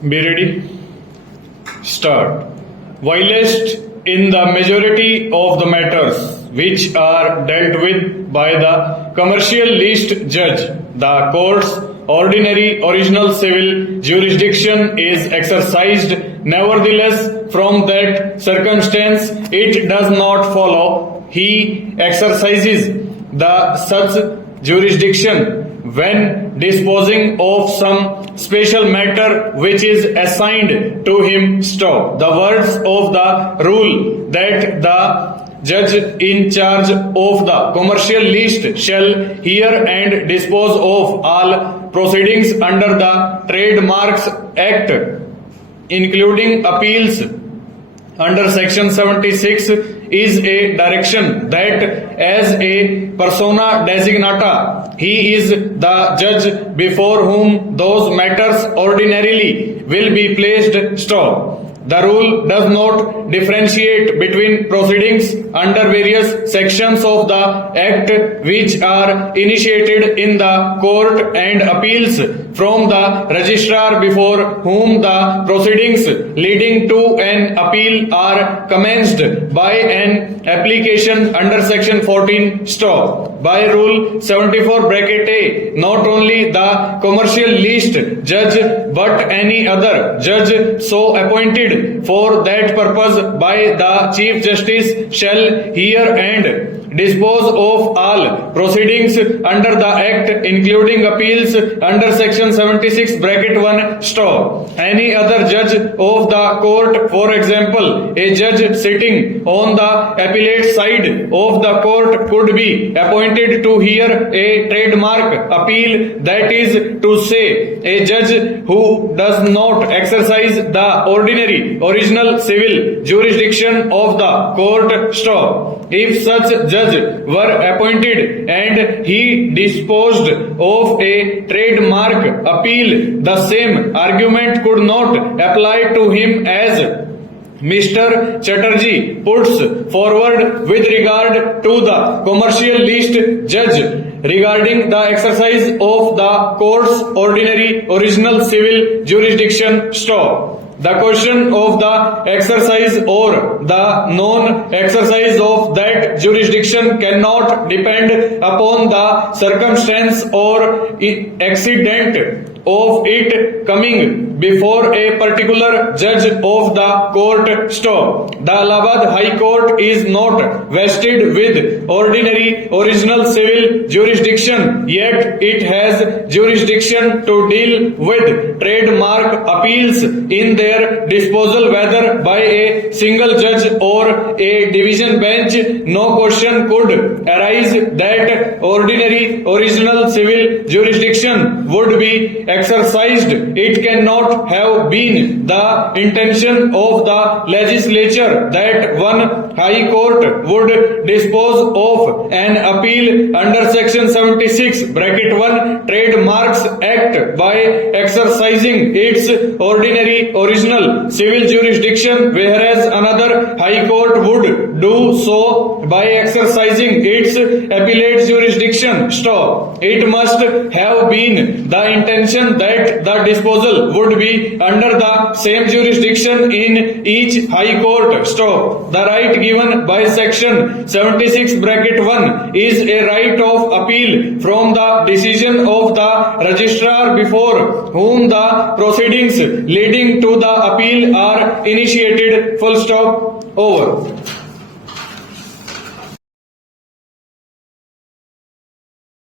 Be ready? Start. Whilst in the majority of the matters which are dealt with by the commercial least judge, the court's ordinary original civil jurisdiction is exercised. Nevertheless, from that circumstance, it does not follow he exercises the such jurisdiction when disposing of some special matter which is assigned to him. Stop. The words of the rule that the judge in charge of the commercial list shall hear and dispose of all proceedings under the Trademarks Act, including appeals under section 76, is a direction that as a persona designata he is the judge before whom those matters ordinarily will be placed. Stop. The rule does not differentiate between proceedings under various sections of the Act which are initiated in the court and appeals from the registrar before whom the proceedings leading to an appeal are commenced by an application under section 14. Stop. By rule 74 bracket A, not only the commercial least judge but any other judge so appointed for that purpose by the Chief Justice shall hear and dispose of all proceedings under the Act, including appeals under section 76 bracket 1. Stop. Any other judge of the court, for example, a judge sitting on the appellate side of the court, could be appointed to hear a trademark appeal, that is to say, a judge who does not exercise the ordinary original civil jurisdiction of the court. Stop. If such judge were appointed and he disposed of a trademark appeal, the same argument could not apply to him as Mr. Chatterjee puts forward with regard to the commercial least judge regarding the exercise of the court's ordinary original civil jurisdiction. Stop. The question of the exercise or the non-exercise of that jurisdiction cannot depend upon the circumstance or accident of it coming before a particular judge of the court. Stop. The Allahabad High Court is not vested with ordinary original civil jurisdiction, yet it has jurisdiction to deal with trademark appeals in their disposal, whether by a single judge or a division bench. No question could arise that ordinary original civil jurisdiction would be exercised. It cannot have been the intention of the legislature that one high court would dispose of an appeal under section 76 bracket 1 Trademarks Act by exercising its ordinary original civil jurisdiction, whereas another high court would do so by exercising its appellate jurisdiction. Stop. It must have been the intention that the disposal would be under the same jurisdiction in each high court. Stop. The right given by section 76 bracket 1 is a right of appeal from the decision of the registrar before whom the proceedings leading to the appeal are initiated. Full stop. Over.